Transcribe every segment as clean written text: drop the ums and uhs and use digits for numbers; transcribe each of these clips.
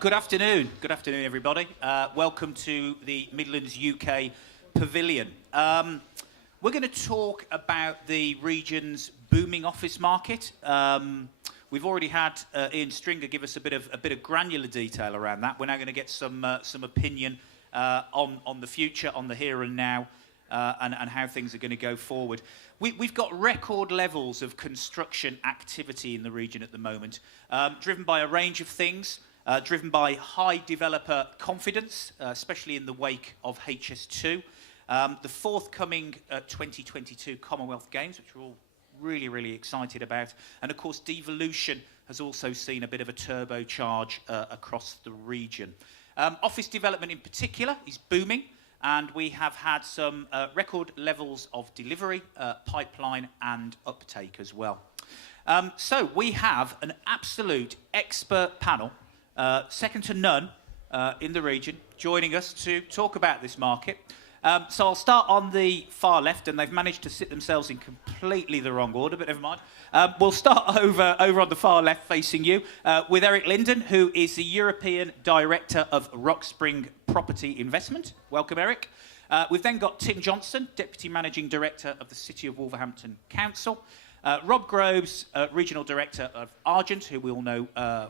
Good afternoon. Good afternoon, everybody. Welcome to the Midlands UK Pavilion. We're going to talk about the region's booming office market. We've already had Ian Stringer give us a bit of granular detail around that. We're now going to get some opinion on the future, on the here and now, and how things are going to go forward. We've got record levels of construction activity in the region at the moment, driven by a range of things, driven by high developer confidence, especially in the wake of HS2, the forthcoming 2022 Commonwealth Games, which we're all really excited about, and of course devolution has also seen a bit of a turbocharge across the region. Office development in particular is booming, and we have had some record levels of delivery, pipeline and uptake as well. So we have an absolute expert panel, second to none in the region, joining us to talk about this market. So I'll start on the far left, and they've managed to sit themselves in completely the wrong order, but never mind. We'll start over on the far left, facing you, with Eric Linden, who is the European Director of Rockspring Property Investment. Welcome, Eric. We've then got Tim Johnson, Deputy Managing Director of the City of Wolverhampton Council. Rob Groves, Regional Director of Argent, who we all know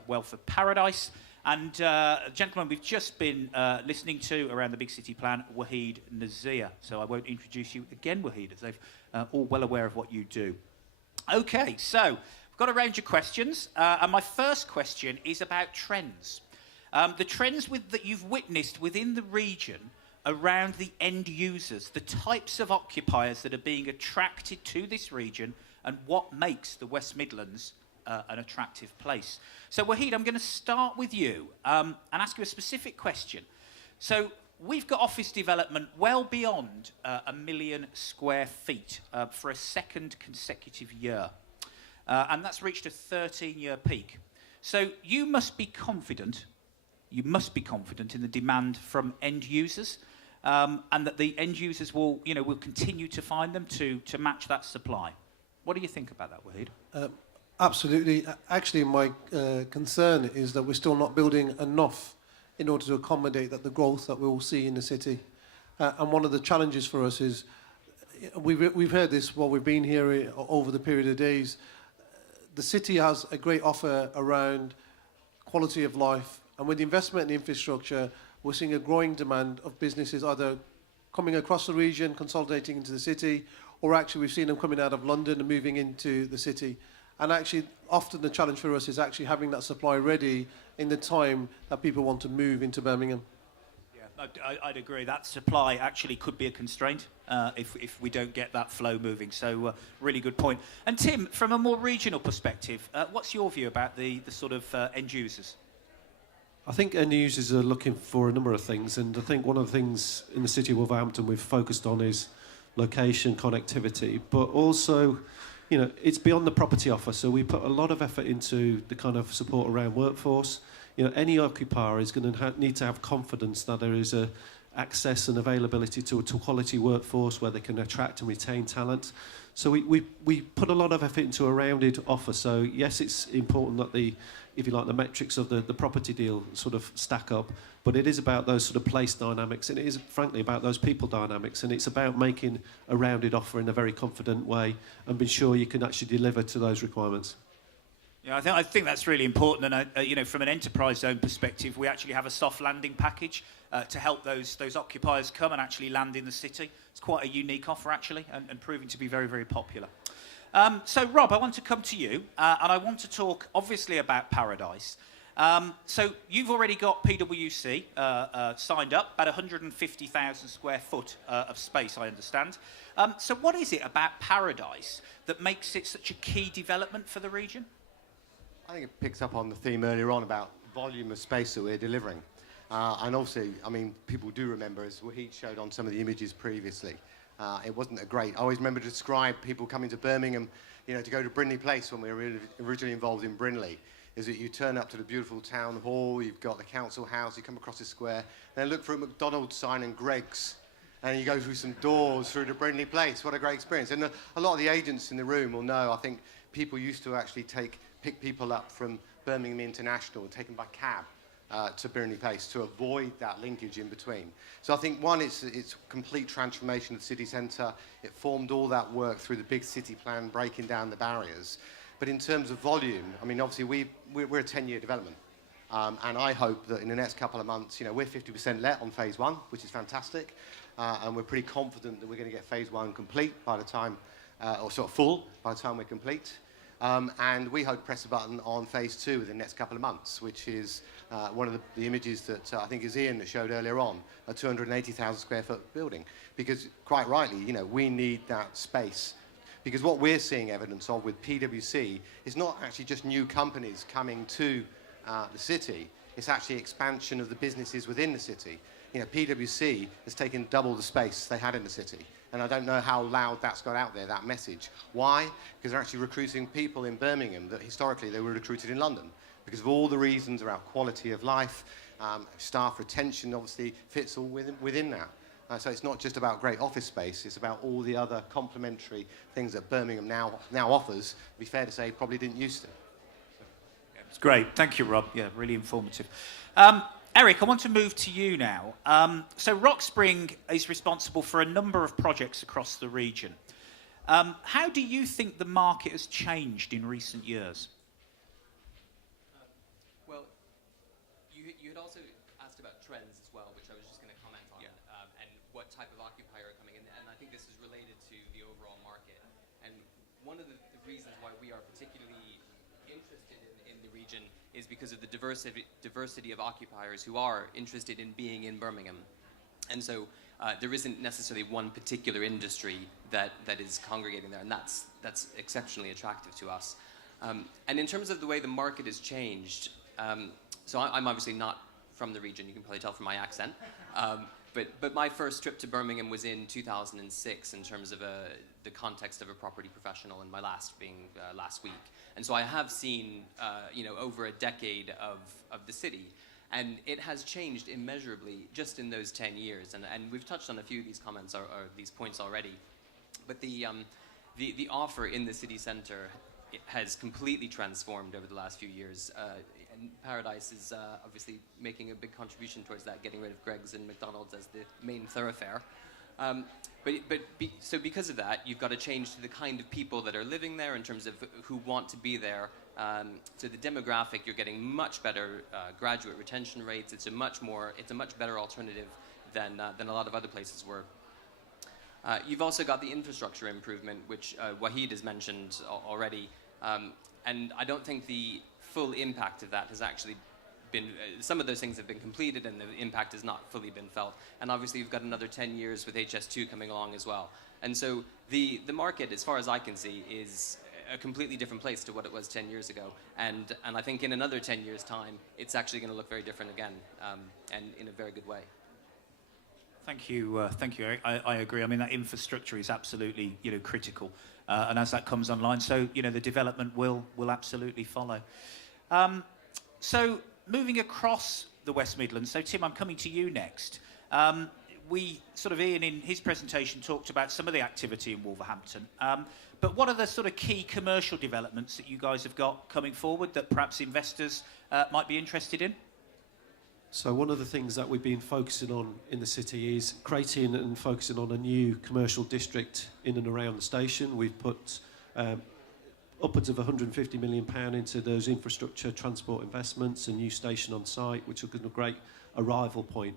well for Paradise. And a gentleman we've just been listening to around the Big City Plan, Wahid Nazir. So I won't introduce you again, Wahid, as they've all well aware of what you do. OK, so we've got a range of questions. And my first question is about trends. The trends that you've witnessed within the region around the end users, the types of occupiers that are being attracted to this region, and what makes the West Midlands an attractive place. So, Wahid, I'm going to start with you and ask you a specific question. So, we've got office development well beyond 1 million square feet for a second consecutive year. And that's reached a 13-year peak. So, you must be confident in the demand from end users, and that the end users will continue to find them to match that supply. What do you think about that, Wahid? Absolutely. Actually, my concern is that we're still not building enough in order to accommodate the growth that we will see in the city. And one of the challenges for us is, we've heard this while we've been here over the period of days, the city has a great offer around quality of life. And with the investment in infrastructure, we're seeing a growing demand of businesses either coming across the region, consolidating into the city, or actually we've seen them coming out of London and moving into the city. And actually, often the challenge for us is actually having that supply ready in the time that people want to move into Birmingham. Yeah, I'd agree. That supply actually could be a constraint if we don't get that flow moving. So, really good point. And Tim, from a more regional perspective, what's your view about the sort of end users? I think end users are looking for a number of things, and I think one of the things in the city of Wolverhampton we've focused on is location, connectivity, but also, it's beyond the property offer. So we put a lot of effort into the kind of support around workforce. Any occupier is going to need to have confidence that there is a access and availability to a quality workforce where they can attract and retain talent. So we put a lot of effort into a rounded offer. So yes, it's important that the metrics of the property deal sort of stack up, but it is about those sort of place dynamics, and it is frankly about those people dynamics, and it's about making a rounded offer in a very confident way and being sure you can actually deliver to those requirements. Yeah, I think that's really important, and from an enterprise zone perspective, we actually have a soft landing package to help those occupiers come and actually land in the city. It's quite a unique offer actually, and proving to be very popular. So Rob, I want to come to you, and I want to talk obviously about Paradise. So you've already got PwC signed up, about 150,000 square foot of space, I understand. So what is it about Paradise that makes it such a key development for the region? I think it picks up on the theme earlier on about volume of space that we're delivering. And also, people do remember, as Wahid showed on some of the images previously, it wasn't a great... I always remember to describe people coming to Birmingham, to go to Brindley Place when we were originally involved in Brindley, is that you turn up to the beautiful town hall, you've got the council house, you come across the square, then look for a McDonald's sign and Greggs, and you go through some doors through to Brindley Place. What a great experience. And a lot of the agents in the room will know, I think people used to actually pick people up from Birmingham International and take them by cab to Burnley Place to avoid that linkage in between. So I think, one, it's complete transformation of the city centre. It formed all that work through the big city plan, breaking down the barriers. But in terms of volume, I mean, obviously we're a 10-year development. And I hope that in the next couple of months, we're 50% let on phase one, which is fantastic. And we're pretty confident that we're going to get phase one complete by the time, or sort of full by the time we're complete. And we hope to press the button on phase two within the next couple of months, which is one of the images that I think is Ian that showed earlier on, a 280,000 square foot building. Because quite rightly, we need that space. Because what we're seeing evidence of with PwC is not actually just new companies coming to the city, it's actually expansion of the businesses within the city. PwC has taken double the space they had in the city. And I don't know how loud that's got out there, that message. Why? Because they're actually recruiting people in Birmingham that historically they were recruited in London. Because of all the reasons around quality of life, staff retention obviously fits all within that. So it's not just about great office space, it's about all the other complementary things that Birmingham now offers, to be fair to say, probably didn't used to. It's great. Thank you, Rob. Yeah, really informative. Eric, I want to move to you now. So Rock Spring is responsible for a number of projects across the region. How do you think the market has changed in recent years? Well, you had also asked about trends as well, which I was just going to comment on, and what type of occupier are coming in. And I think this is related to the overall market. And one of the reasons why we are particularly interested in the region is because of the diversity of occupiers who are interested in being in Birmingham. And so there isn't necessarily one particular industry that is congregating there, and that's exceptionally attractive to us. And in terms of the way the market has changed, so I'm obviously not from the region, you can probably tell from my accent, but my first trip to Birmingham was in 2006 in terms of the context of a property professional, and my last being last week. And so I have seen, over a decade of the city, and it has changed immeasurably just in those 10 years. And we've touched on a few of these comments or these points already. But the offer in the city centre has completely transformed over the last few years. And Paradise is obviously making a big contribution towards that, getting rid of Greggs and McDonald's as the main thoroughfare. So because of that, you've got to change to the kind of people that are living there in terms of who want to be there. So the demographic, you're getting much better graduate retention rates. It's a much better alternative than a lot of other places were. You've also got the infrastructure improvement, which Wahid has mentioned already. And I don't think the full impact of that has actually been, some of those things have been completed and the impact has not fully been felt. And obviously you've got another 10 years with HS2 coming along as well. And so the market, as far as I can see, is a completely different place to what it was 10 years ago. And I think in another 10 years' time, it's actually going to look very different again, and in a very good way. Thank you, Eric. I agree. I mean, that infrastructure is absolutely, critical. And as that comes online, so, the development will absolutely follow. So moving across the West Midlands, so Tim, I'm coming to you next. Ian in his presentation talked about some of the activity in Wolverhampton. But what are the sort of key commercial developments that you guys have got coming forward that perhaps investors might be interested in? So one of the things that we've been focusing on in the city is creating and focusing on a new commercial district in and around the station. We've put upwards of £150 million into those infrastructure transport investments, a new station on site, which will give a great arrival point.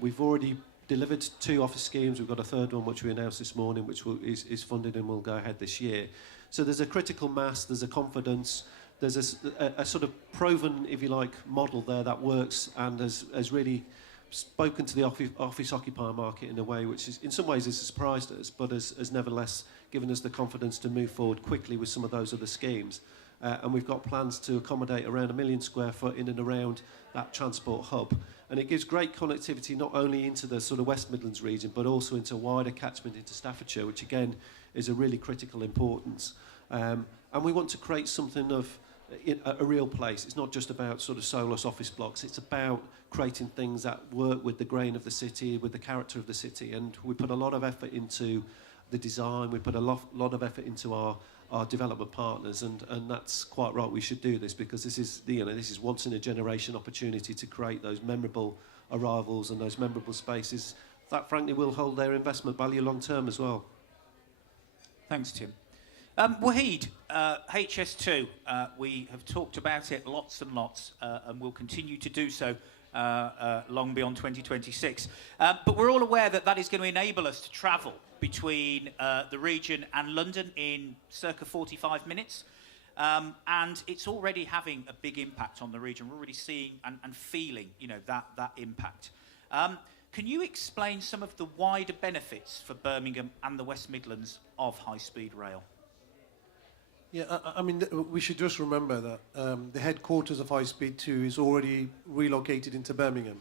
We've already delivered 2 office schemes. We've got a third one, which we announced this morning, which is funded and will go ahead this year. So there's a critical mass, there's a confidence, there's a sort of proven, if you like, model there that works and has really spoken to the office occupier market in a way which is, in some ways, has surprised us, but has nevertheless given us the confidence to move forward quickly with some of those other schemes. And we've got plans to accommodate around 1 million square foot in and around that transport hub. And it gives great connectivity not only into the sort of West Midlands region, but also into a wider catchment into Staffordshire, which again is a really critical importance. And we want to create something of a real place. It's not just about sort of soulless office blocks. It's about creating things that work with the grain of the city, with the character of the city. And we put a lot of effort into the design. We put a lot of effort into our our development partners, and that's quite right. We should do this because this is once in a generation opportunity to create those memorable arrivals and those memorable spaces that, frankly, will hold their investment value long term as well. Thanks, Tim. Wahid, HS2, we have talked about it lots and lots, and will continue to do so long beyond 2026. But we're all aware that that is going to enable us to travel between the region and London in circa 45 minutes. And it's already having a big impact on the region. We're already seeing and feeling, that impact. Can you explain some of the wider benefits for Birmingham and the West Midlands of high-speed rail? Yeah, I mean, we should just remember that the headquarters of High Speed 2 is already relocated into Birmingham.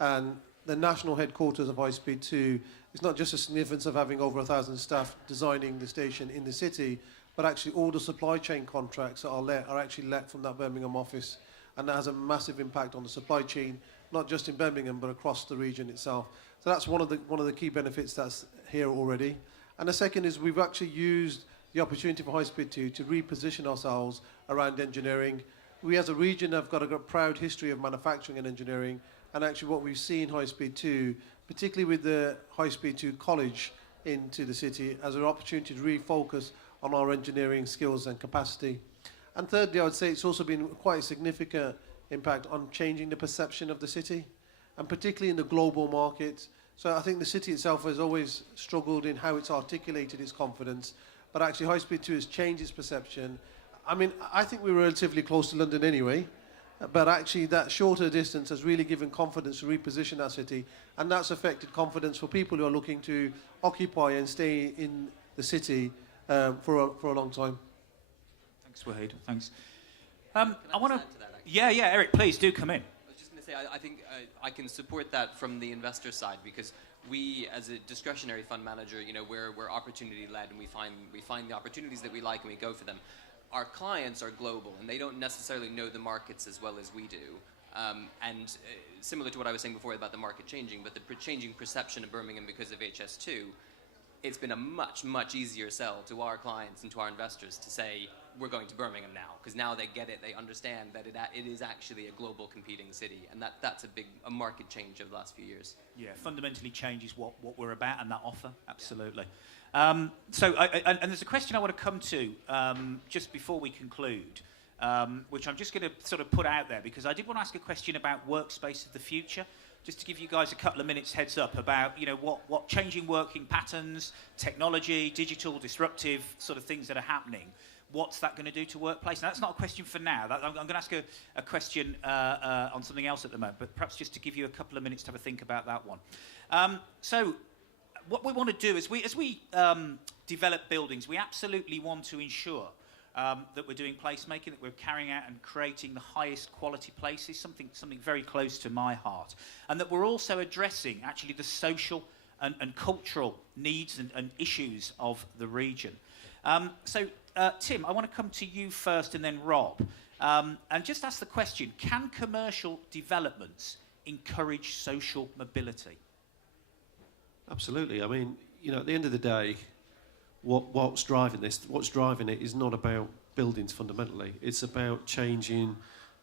And the national headquarters of High Speed 2 is not just a significance of having over 1,000 staff designing the station in the city, but actually all the supply chain contracts that are actually let from that Birmingham office. And that has a massive impact on the supply chain, not just in Birmingham, but across the region itself. So that's one of the key benefits that's here already. And the second is we've actually used the opportunity for High Speed 2 to reposition ourselves around engineering. We as a region have got a proud history of manufacturing and engineering, and actually what we've seen High Speed 2, particularly with the High Speed 2 College into the city, as an opportunity to refocus on our engineering skills and capacity. And thirdly, I would say it's also been quite a significant impact on changing the perception of the city, and particularly in the global market. So I think the city itself has always struggled in how it's articulated its confidence, but actually High Speed 2 has changed its perception. I mean, I think we're relatively close to London anyway, but actually that shorter distance has really given confidence to reposition our city, and that's affected confidence for people who are looking to occupy and stay in the city for a long time. Thanks, Wahid. Thanks. I want to... Yeah, Eric, please do come in. I was just going to say, I think I can support that from the investor side, because we, as a discretionary fund manager, we're opportunity-led, and we find the opportunities that we like and we go for them. Our clients are global, and they don't necessarily know the markets as well as we do. Similar to what I was saying before about the market changing, but the changing perception of Birmingham because of HS2, it's been a much, much easier sell to our clients and to our investors to say, we're going to Birmingham now, because now they get it, they understand that it is actually a global competing city, and that's a market change of the last few years. Yeah, fundamentally changes what we're about and that offer, absolutely. And there's a question I want to come to just before we conclude, which I'm just going to sort of put out there, because I did want to ask a question about workspace of the future, just to give you guys a couple of minutes heads up about what changing working patterns, technology, digital, disruptive sort of things that are happening. What's that going to do to workplace? Now, that's not a question for now. I'm going to ask a question on something else at the moment, but perhaps just to give you a couple of minutes to have a think about that one. So what we want to do is as we develop buildings, we absolutely want to ensure that we're doing placemaking, that we're carrying out and creating the highest quality places, something very close to my heart, and that we're also addressing actually the social and cultural needs and issues of the region. Tim, I want to come to you first and then Rob, and just ask the question, can commercial developments encourage social mobility? Absolutely. I mean, at the end of the day, what's driving this? What's driving it is not about buildings fundamentally. It's about changing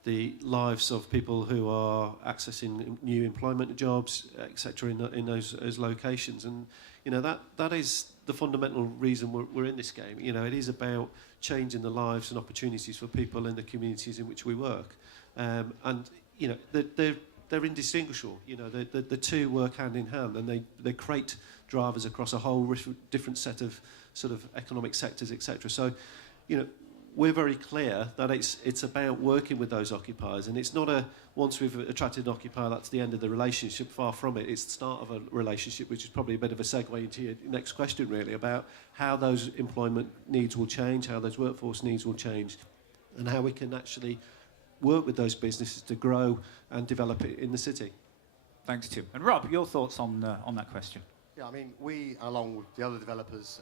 the lives of people who are accessing new employment jobs, etc., in those locations, and that is the fundamental reason we're in this game. It is about changing the lives and opportunities for people in the communities in which we work, and they're indistinguishable. The two work hand in hand, and they create drivers across a whole different set of sort of economic sectors, etc. So, we're very clear that it's about working with those occupiers, and it's not once we've attracted an occupier, that's the end of the relationship. Far from it. It's the start of a relationship, which is probably a bit of a segue into your next question, really, about how those employment needs will change, how those workforce needs will change, and how we can actually work with those businesses to grow and develop it in the city. Thanks, Tim. And Rob, your thoughts on that question? Yeah, I mean, we, along with the other developers,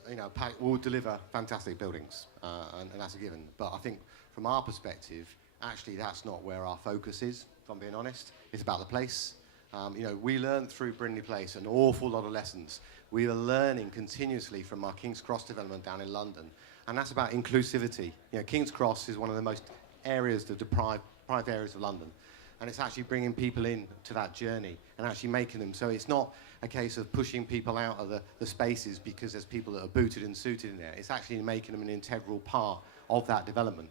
will deliver fantastic buildings, and that's a given. But I think from our perspective, actually, that's not where our focus is, if I'm being honest. It's about the place. We learned through Brindley Place an awful lot of lessons. We are learning continuously from our King's Cross development down in London And that's about inclusivity. You know, King's Cross is one of the most areas, the deprived areas of London. And it's actually bringing people in to that journey and actually making them. So it's not a case of pushing people out of the spaces because there's people that are booted and suited in there. It's actually making them an integral part of that development.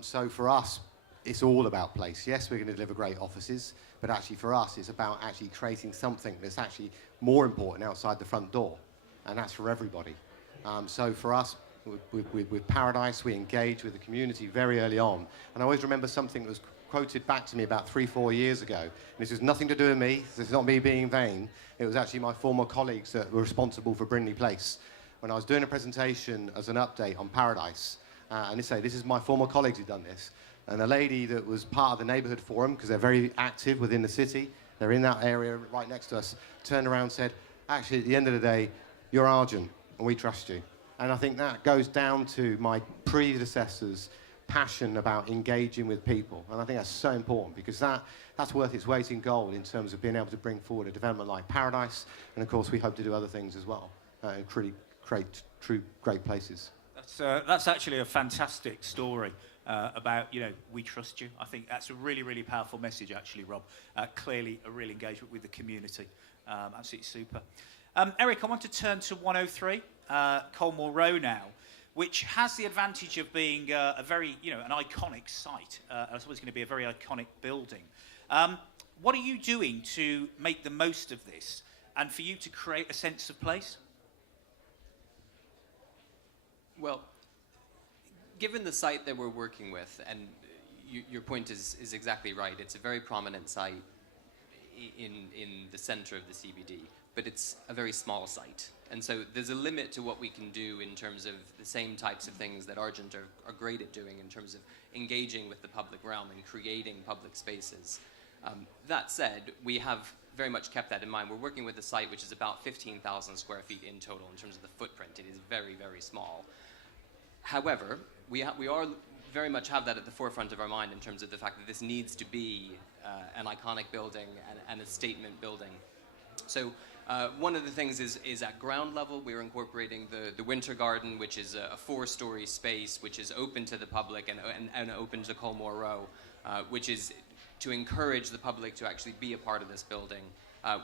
So for us, it's all about place. Yes, we're going to deliver great offices, but actually for us, it's about actually creating something that's actually more important outside the front door, and that's for everybody. So for us, with Paradise, we engage with the community very early on. And I always remember something that was quoted back to me about 3-4 years ago. And this has nothing to do with me. This is not me being vain. It was actually my former colleagues that were responsible for Brindley Place. When I was doing a presentation as an update on Paradise, and they say, this is my former colleagues who've done this. And a lady that was part of the neighbourhood forum, because they're very active within the city, they're in that area right next to us, turned around and said, actually, at the end of the day, you're Argent, and we trust you. And I think that goes down to my predecessors' passion about engaging with people. And I think that's so important, because that's worth its weight in gold in terms of being able to bring forward a development like Paradise. And, of course, we hope to do other things as well, and really create great places. That's actually a fantastic story. About, we trust you. I think that's a really, really powerful message, actually, Rob. Clearly a real engagement with the community. Absolutely super. Eric, I want to turn to 103, Colmore Row now, which has the advantage of being a very, an iconic site. It's always going to be a very iconic building. What are you doing to make the most of this and for you to create a sense of place? Well, given the site that we're working with, and your point is exactly right, it's a very prominent site in the center of the CBD, but it's a very small site. And so there's a limit to what we can do in terms of the same types of things that Argent are great at doing in terms of engaging with the public realm and creating public spaces. That said, we have very much kept that in mind. We're working with a site which is about 15,000 square feet in total in terms of the footprint. It is very, very small. However, we are very much have that at the forefront of our mind in terms of the fact that this needs to be an iconic building and a statement building. So one of the things is at ground level, we're incorporating the Winter Garden, which is a 4-story space, which is open to the public and open to Colmore Row, which is to encourage the public to actually be a part of this building.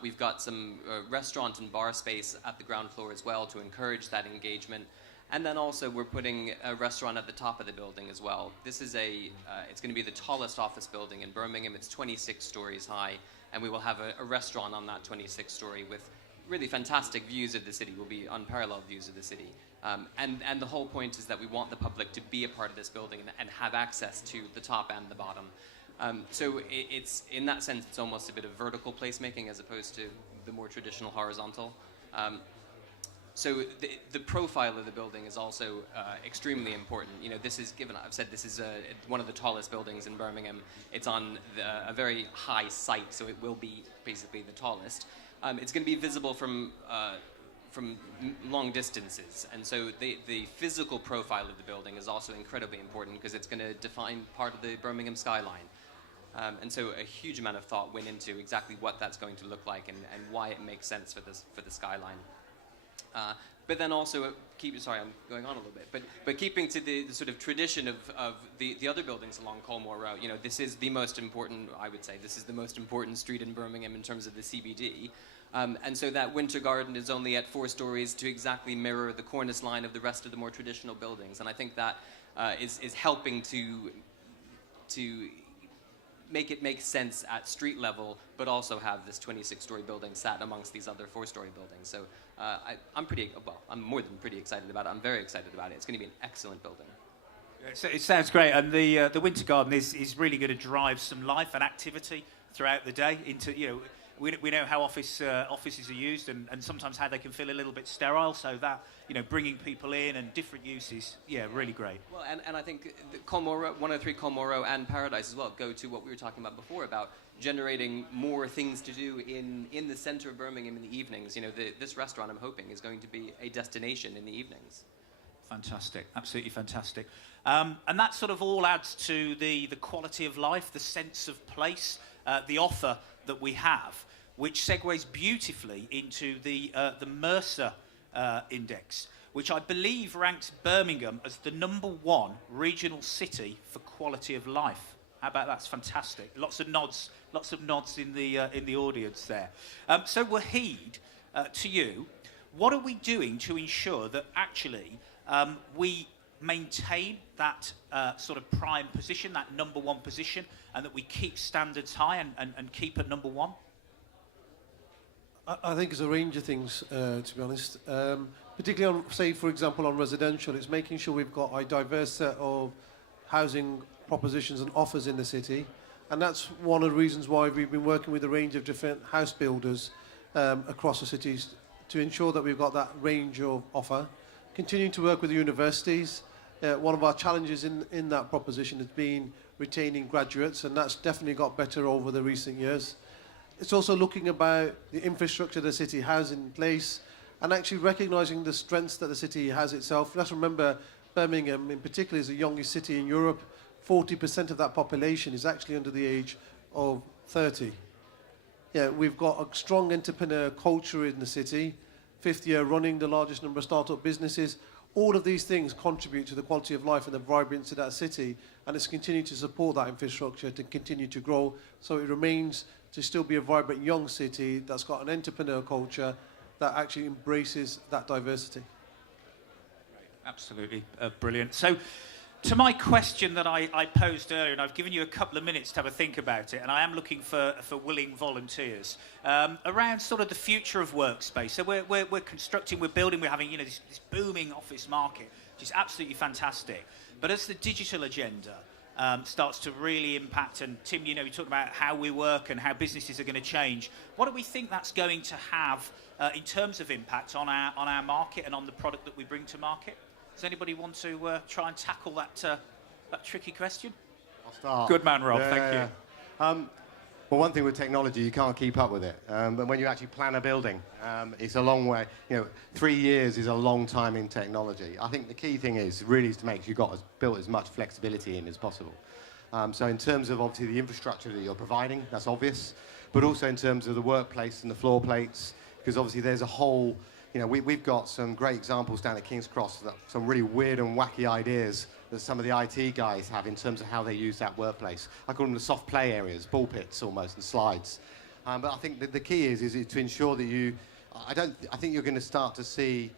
We've got some restaurant and bar space at the ground floor as well to encourage that engagement. And then also we're putting a restaurant at the top of the building as well. This is it's going to be the tallest office building in Birmingham. It's 26 stories high, and we will have a restaurant on that 26th story with really fantastic views of the city. Will be unparalleled views of the city. And the whole point is that we want the public to be a part of this building and have access to the top and the bottom. So it's in that sense, it's almost a bit of vertical placemaking as opposed to the more traditional horizontal. So the profile of the building is also extremely important. This is I've said this is one of the tallest buildings in Birmingham. It's on a very high site, so it will be basically the tallest. It's going to be visible from long distances, and so the physical profile of the building is also incredibly important because it's going to define part of the Birmingham skyline. And so a huge amount of thought went into exactly what that's going to look like and why it makes sense for the skyline. But then also, sorry, I'm going on a little bit, but keeping to the sort of tradition of the other buildings along Colmore Row, this is the most important, I would say, this is the most important street in Birmingham in terms of the CBD. And so that Winter Garden is only at 4 stories to exactly mirror the cornice line of the rest of the more traditional buildings. And I think that is helping to make it make sense at street level, but also have this 26-story building sat amongst these other 4-story buildings. So I'm more than pretty excited about it. I'm very excited about it. It's going to be an excellent building. It sounds great, and the Winter Garden is really going to drive some life and activity throughout the day. We know how offices are used, and sometimes how they can feel a little bit sterile. So that bringing people in and different uses, really great. Well, and I think the 103 Colmore Row and Paradise as well go to what we were talking about before about generating more things to do in the center of Birmingham in the evenings. This restaurant, I'm hoping, is going to be a destination in the evenings. Fantastic, absolutely fantastic. And that sort of all adds to the quality of life, the sense of place, the offer that we have, which segues beautifully into the Mercer index, which I believe ranks Birmingham as the #1 regional city for quality of life. How about that? That's fantastic. Lots of nods in the audience there. So Wahid, to you, what are we doing to ensure that actually we maintain that sort of prime position, that #1 position, and that we keep standards high and keep at #1? I think it's a range of things, to be honest. Particularly on, say, for example, on residential, it's making sure we've got a diverse set of housing propositions and offers in the city. And that's one of the reasons why we've been working with a range of different house builders across the cities to ensure that we've got that range of offer. Continuing to work with the universities. One of our challenges in that proposition has been retaining graduates, and that's definitely got better over the recent years. It's also looking about the infrastructure the city has in place and actually recognising the strengths that the city has itself. Let's remember Birmingham in particular is the youngest city in Europe. 40% of that population is actually under the age of 30. Yeah, we've got a strong entrepreneur culture in the city, 5th year running, the largest number of startup businesses. All of these things contribute to the quality of life and the vibrancy of that city, and it's continuing to support that infrastructure to continue to grow so it remains to still be a vibrant young city that's got an entrepreneur culture that actually embraces that diversity. Absolutely brilliant. So, to my question that I posed earlier, and I've given you a couple of minutes to have a think about it, and I am looking for willing volunteers around sort of the future of workspace. So we're constructing, we're building, we're having this booming office market, which is absolutely fantastic. But as the digital agenda starts to really impact, and Tim, you talked about how we work and how businesses are going to change. What do we think that's going to have in terms of impact on our market and on the product that we bring to market? Does anybody want to try and tackle that tricky question? I'll start. Good man, Rob. Thank you. Well, one thing with technology, you can't keep up with it. But when you actually plan a building, it's a long way. 3 years is a long time in technology. I think the key thing is to make sure you've built as much flexibility in as possible. So in terms of obviously the infrastructure that you're providing, that's obvious. But also in terms of the workplace and the floor plates, because obviously there's a whole... we've got some great examples down at King's Cross, some really weird and wacky ideas that some of the IT guys have in terms of how they use that workplace. I call them the soft play areas, ball pits almost, and slides. But I think the key is to ensure that I think you're going to start to see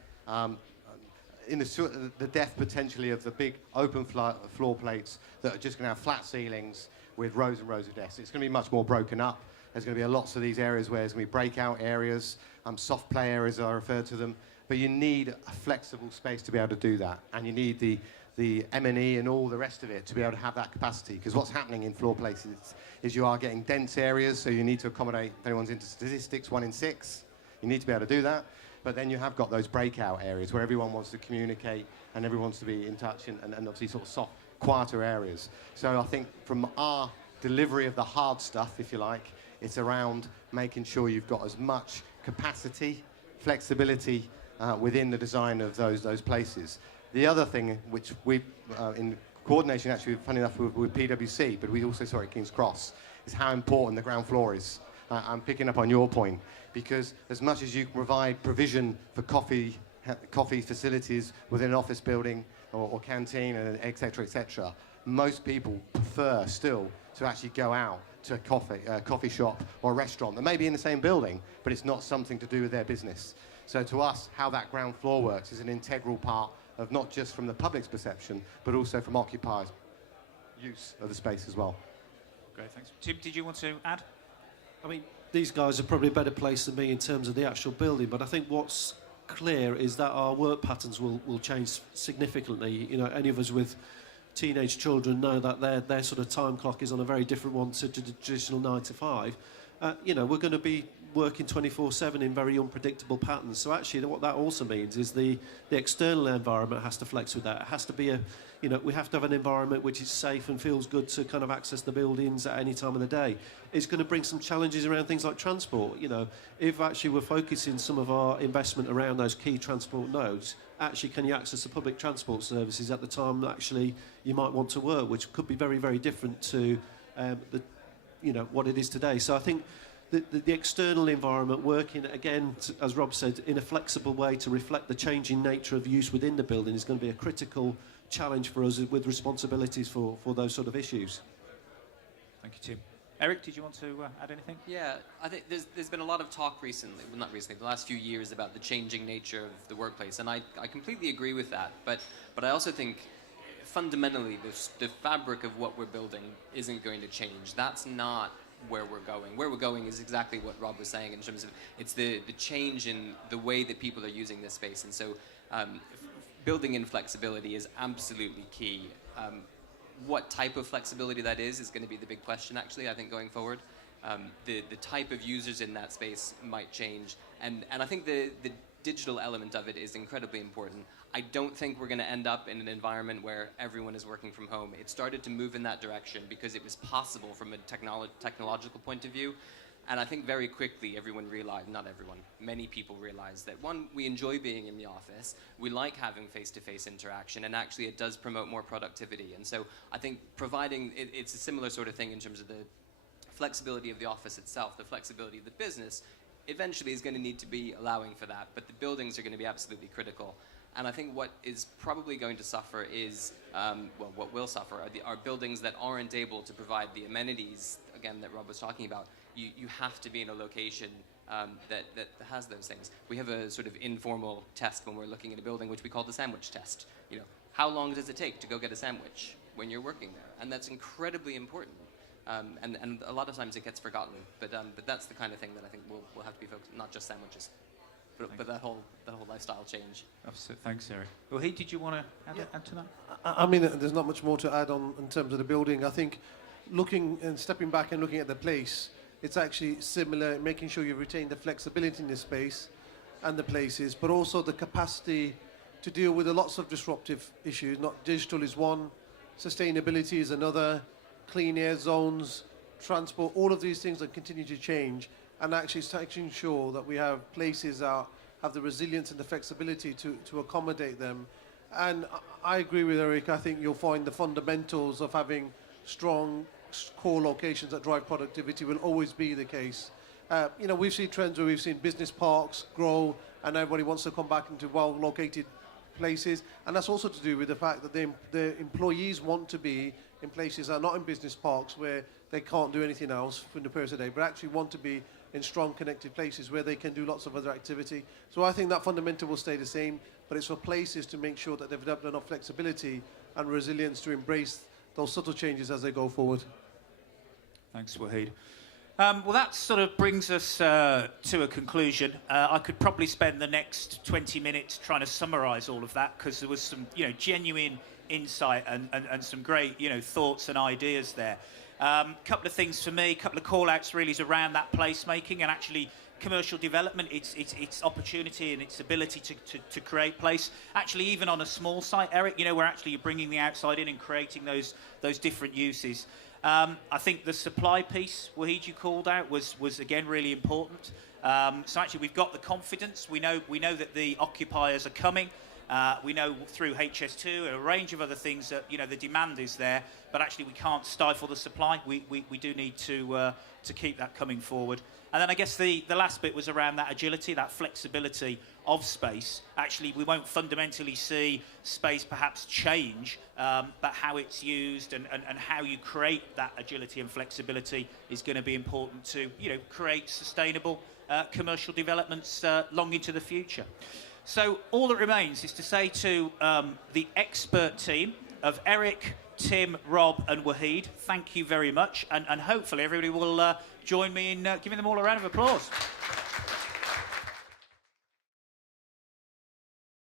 in the depth potentially of the big open floor plates that are just going to have flat ceilings with rows and rows of desks. It's going to be much more broken up. There's going to be lots of these areas where there's going to be breakout areas, soft play areas, as I refer to them. But you need a flexible space to be able to do that. And you need the M&E and all the rest of it to be able to have that capacity. Because what's happening in floor places is you are getting dense areas, so you need to accommodate, if anyone's into statistics, 1 in 6. You need to be able to do that. But then you have got those breakout areas where everyone wants to communicate and everyone wants to be in touch and obviously sort of soft, quieter areas. So I think from our delivery of the hard stuff, if you like, it's around making sure you've got as much capacity, flexibility within the design of those places. The other thing, which we, in coordination actually, funny enough, with PwC, but we also saw at King's Cross, is how important the ground floor is. I'm picking up on your point, because as much as you can provide provision for coffee facilities within an office building or canteen, and et cetera, most people prefer still to actually go out to a coffee shop or a restaurant that may be in the same building, but it's not something to do with their business. So to us, how that ground floor works is an integral part of not just from the public's perception, but also from occupiers' use of the space as well. Great, thanks. Tim, did you want to add? I mean, these guys are probably a better place than me in terms of the actual building, but I think what's clear is that our work patterns will change significantly. Any of us with teenage children know that their sort of time clock is on a very different one to the traditional 9 to 5. We're going to be working 24/7 in very unpredictable patterns. So actually, what that also means is the external environment has to flex with that. It has to be we have to have an environment which is safe and feels good to kind of access the buildings at any time of the day. It's going to bring some challenges around things like transport. If actually we're focusing some of our investment around those key transport nodes, actually can you access the public transport services at the time that actually you might want to work, which could be very, very different to what it is today. So I think the external environment working, again, as Rob said, in a flexible way to reflect the changing nature of use within the building is going to be a critical challenge for us with responsibilities for those sort of issues. Thank you, Tim. Eric, did you want to add anything? Yeah, I think there's been a lot of talk recently, well, not recently, the last few years about the changing nature of the workplace, and I completely agree with that. But I also think fundamentally the fabric of what we're building isn't going to change. That's not where we're going. Where we're going is exactly what Rob was saying in terms of it's the change in the way that people are using this space, and so building in flexibility is absolutely key. What type of flexibility that is going to be the big question, actually, I think, going forward. The type of users in that space might change, and I think the digital element of it is incredibly important. I don't think we're going to end up in an environment where everyone is working from home. It started to move in that direction because it was possible from a technological point of view. And I think very quickly everyone realized, not everyone, many people realized that, one, we enjoy being in the office, we like having face-to-face interaction, and actually it does promote more productivity. And so I think providing, it's a similar sort of thing in terms of the flexibility of the office itself, the flexibility of the business, eventually is going to need to be allowing for that, but the buildings are going to be absolutely critical. And I think what is probably going to suffer is, well, what will suffer are buildings that aren't able to provide the amenities, again, that Rob was talking about. You have to be in a location that has those things. We have a sort of informal test when we're looking at a building, which we call the sandwich test. You know, how long does it take to go get a sandwich when you're working there? And that's incredibly important. And a lot of times it gets forgotten. But that's the kind of thing that I think we'll have to be focused on, not just sandwiches. But that whole lifestyle change. Absolutely. Thanks, Eric. Well, did you want to add to that? I mean, there's not much more to add on in terms of the building. I think looking and stepping back and looking at the place, it's actually similar, making sure you retain the flexibility in the space and the places, but also the capacity to deal with lots of disruptive issues. Not digital is one, sustainability is another, clean air zones, transport, all of these things that continue to change, and actually making sure that we have places that have the resilience and the flexibility to accommodate them. And I agree with Eric. I think you'll find the fundamentals of having strong core locations that drive productivity will always be the case. You know, we've seen trends where we've seen business parks grow and everybody wants to come back into well-located places, and that's also to do with the fact that the employees want to be in places that are not in business parks where they can't do anything else from the period of day, but actually want to be in strong connected places where they can do lots of other activity. So I think that fundamental will stay the same, but it's for places to make sure that they've developed enough flexibility and resilience to embrace those subtle changes as they go forward. Thanks, Wahid. Well, that sort of brings us to a conclusion. I could probably spend the next 20 minutes trying to summarise all of that because there was some, genuine insight and some great, thoughts and ideas there. Couple of things for me, couple of call-outs really is around that placemaking and actually commercial development, its opportunity and its ability to create place. Actually, even on a small site, Eric, where actually you're bringing the outside in and creating those different uses. I think the supply piece, Wahid, you called out, was again really important. So actually, we've got the confidence. We know that the occupiers are coming. We know through HS2 and a range of other things that the demand is there, but actually we can't stifle the supply. We do need to keep that coming forward. And then I guess the last bit was around that agility, that flexibility of space. Actually, we won't fundamentally see space perhaps change, but how it's used and how you create that agility and flexibility is going to be important to create sustainable commercial developments long into the future. So all that remains is to say to the expert team of Eric, Tim, Rob and Wahid, thank you very much. And hopefully everybody will join me in giving them all a round of applause.